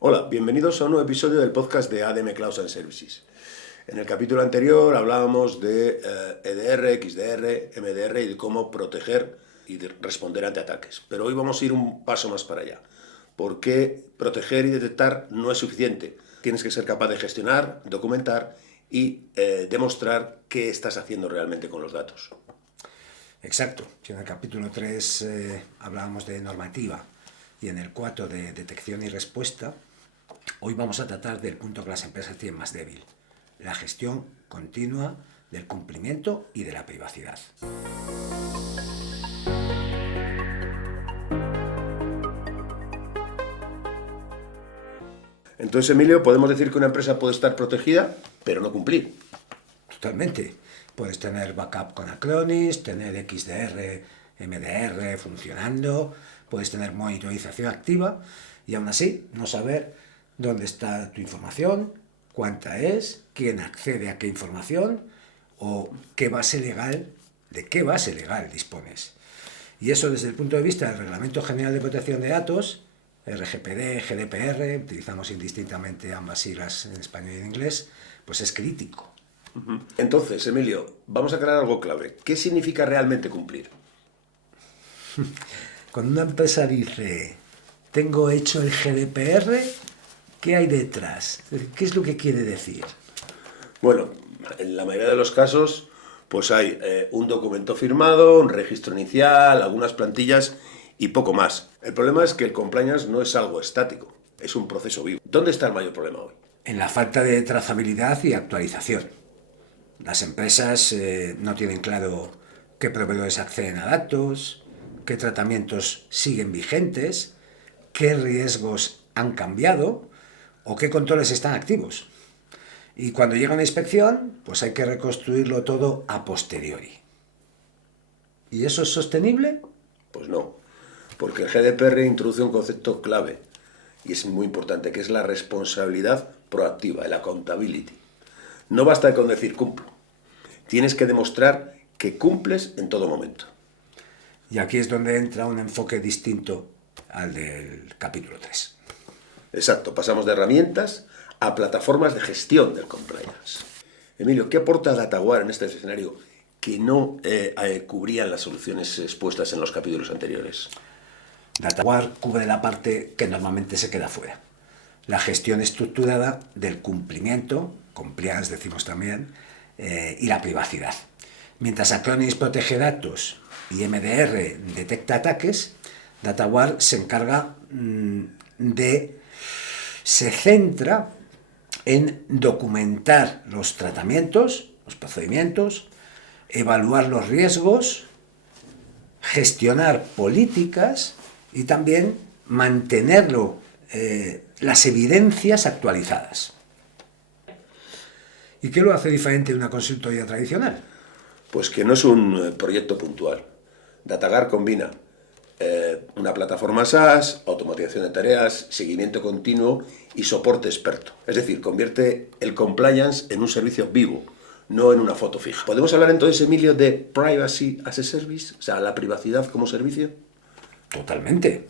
Hola, bienvenidos a un nuevo episodio del podcast de ADM Cloud and Services. En el capítulo anterior hablábamos de EDR, XDR, MDR y de cómo proteger y responder ante ataques. Pero hoy vamos a ir un paso más para allá, porque proteger y detectar no es suficiente. Tienes que ser capaz de gestionar, documentar y demostrar qué estás haciendo realmente con los datos. Exacto. En el capítulo 3 hablábamos de normativa y en el 4 de detección y respuesta. Hoy vamos a tratar del punto que las empresas tienen más débil, la gestión continua del cumplimiento y de la privacidad. Entonces, Emilio, podemos decir que una empresa puede estar protegida, pero no cumplir. Totalmente. Puedes tener backup con Acronis, tener XDR, MDR funcionando, puedes tener monitorización activa y aún así no saber dónde está tu información, cuánta es, quién accede a qué información o de qué base legal dispones. Y eso desde el punto de vista del Reglamento General de Protección de Datos, RGPD, GDPR, utilizamos indistintamente ambas siglas en español y en inglés, pues es crítico. Entonces, Emilio, vamos a aclarar algo clave. ¿Qué significa realmente cumplir? Cuando una empresa dice, tengo hecho el GDPR, ¿qué hay detrás? ¿Qué es lo que quiere decir? Bueno, en la mayoría de los casos, pues hay un documento firmado, un registro inicial, algunas plantillas y poco más. El problema es que el compliance no es algo estático, es un proceso vivo. ¿Dónde está el mayor problema hoy? En la falta de trazabilidad y actualización. Las empresas no tienen claro qué proveedores acceden a datos, qué tratamientos siguen vigentes, qué riesgos han cambiado o qué controles están activos. Y cuando llega una inspección, pues hay que reconstruirlo todo a posteriori. ¿Y eso es sostenible? Pues no, porque el GDPR introduce un concepto clave y es muy importante, que es la responsabilidad proactiva, el accountability. No basta con decir cumplo, tienes que demostrar que cumples en todo momento. Y aquí es donde entra un enfoque distinto al del capítulo 3. Exacto, pasamos de herramientas a plataformas de gestión del compliance. Emilio, ¿qué aporta DataWare en este escenario que no cubrían las soluciones expuestas en los capítulos anteriores? DataWare cubre la parte que normalmente se queda fuera. La gestión estructurada del cumplimiento, compliance decimos también, y la privacidad. Mientras Acronis protege datos y MDR detecta ataques, DataWare se centra en documentar los tratamientos, los procedimientos, evaluar los riesgos, gestionar políticas y también mantenerlo, las evidencias actualizadas. ¿Y qué lo hace diferente de una consultoría tradicional? Pues que no es un proyecto puntual. DataGuard combina una plataforma SaaS, automatización de tareas, seguimiento continuo y soporte experto. Es decir, convierte el compliance en un servicio vivo, no en una foto fija. ¿Podemos hablar entonces, Emilio, de Privacy as a Service? O sea, la privacidad como servicio. Totalmente.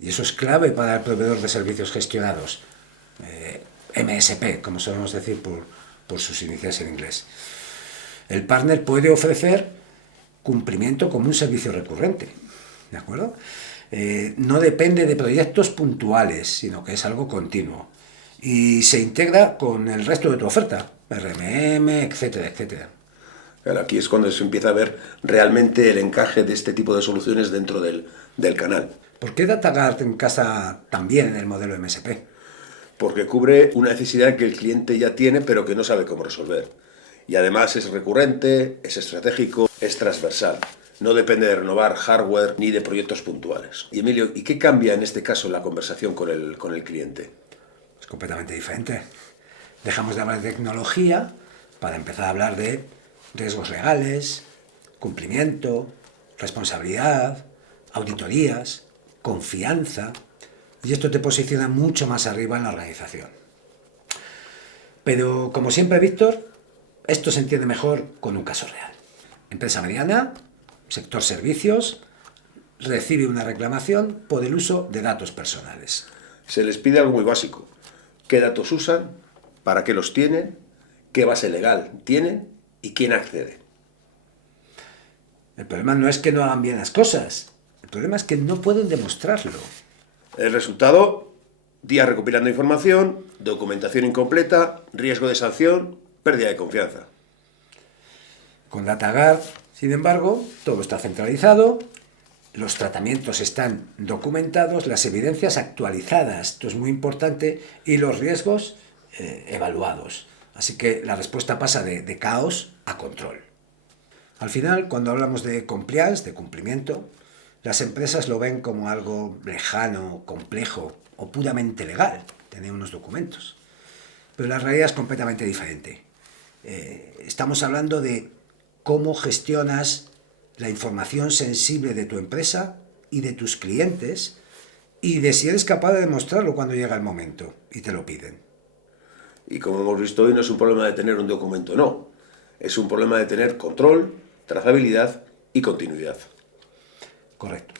Y eso es clave para el proveedor de servicios gestionados. MSP, como solemos decir por sus iniciales en inglés. El partner puede ofrecer cumplimiento como un servicio recurrente. ¿De acuerdo? No depende de proyectos puntuales, sino que es algo continuo. Y se integra con el resto de tu oferta, RMM, etcétera, etcétera. Claro, aquí es cuando se empieza a ver realmente el encaje de este tipo de soluciones dentro del canal. ¿Por qué DataGuard encaja también en el modelo MSP? Porque cubre una necesidad que el cliente ya tiene pero que no sabe cómo resolver. Y además es recurrente, es estratégico, es transversal. No depende de renovar hardware ni de proyectos puntuales. Y Emilio, ¿y qué cambia en este caso la conversación con el cliente? Es completamente diferente. Dejamos de hablar de tecnología para empezar a hablar de riesgos legales, cumplimiento, responsabilidad, auditorías, confianza. Y esto te posiciona mucho más arriba en la organización. Pero, como siempre, Víctor, esto se entiende mejor con un caso real. Empresa mediana, sector servicios, recibe una reclamación por el uso de datos personales. Se les pide algo muy básico. ¿Qué datos usan? ¿Para qué los tienen? ¿Qué base legal tienen? ¿Y quién accede? El problema no es que no hagan bien las cosas. El problema es que no pueden demostrarlo. El resultado, días recopilando información, documentación incompleta, riesgo de sanción, pérdida de confianza. Con DataGuard, sin embargo, todo está centralizado, los tratamientos están documentados, las evidencias actualizadas, esto es muy importante, y los riesgos evaluados. Así que la respuesta pasa de caos a control. Al final, cuando hablamos de compliance, de cumplimiento, las empresas lo ven como algo lejano, complejo o puramente legal, tener unos documentos. Pero la realidad es completamente diferente. Estamos hablando de cómo gestionas la información sensible de tu empresa y de tus clientes y de si eres capaz de demostrarlo cuando llega el momento y te lo piden. Y como hemos visto hoy, no es un problema de tener un documento, no. Es un problema de tener control, trazabilidad y continuidad. Correcto.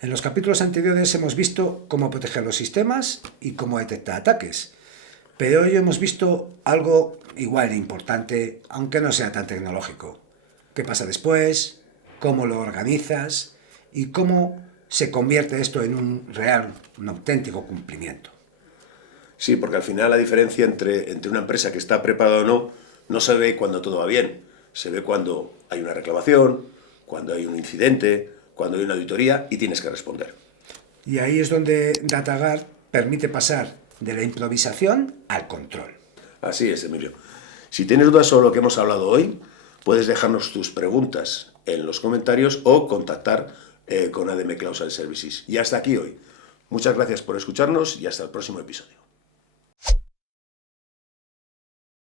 En los capítulos anteriores hemos visto cómo proteger los sistemas y cómo detectar ataques. Pero hoy hemos visto algo igual de importante, aunque no sea tan tecnológico. ¿Qué pasa después? ¿Cómo lo organizas? ¿Y cómo se convierte esto en un auténtico cumplimiento? Sí, porque al final la diferencia entre una empresa que está preparada o no, no se ve cuando todo va bien. Se ve cuando hay una reclamación, cuando hay un incidente, cuando hay una auditoría y tienes que responder. Y ahí es donde DataGuard permite pasar de la improvisación al control. Así es, Emilio. Si tienes dudas sobre lo que hemos hablado hoy, puedes dejarnos tus preguntas en los comentarios o contactar con ADM Cloud Services. Y hasta aquí hoy. Muchas gracias por escucharnos y hasta el próximo episodio.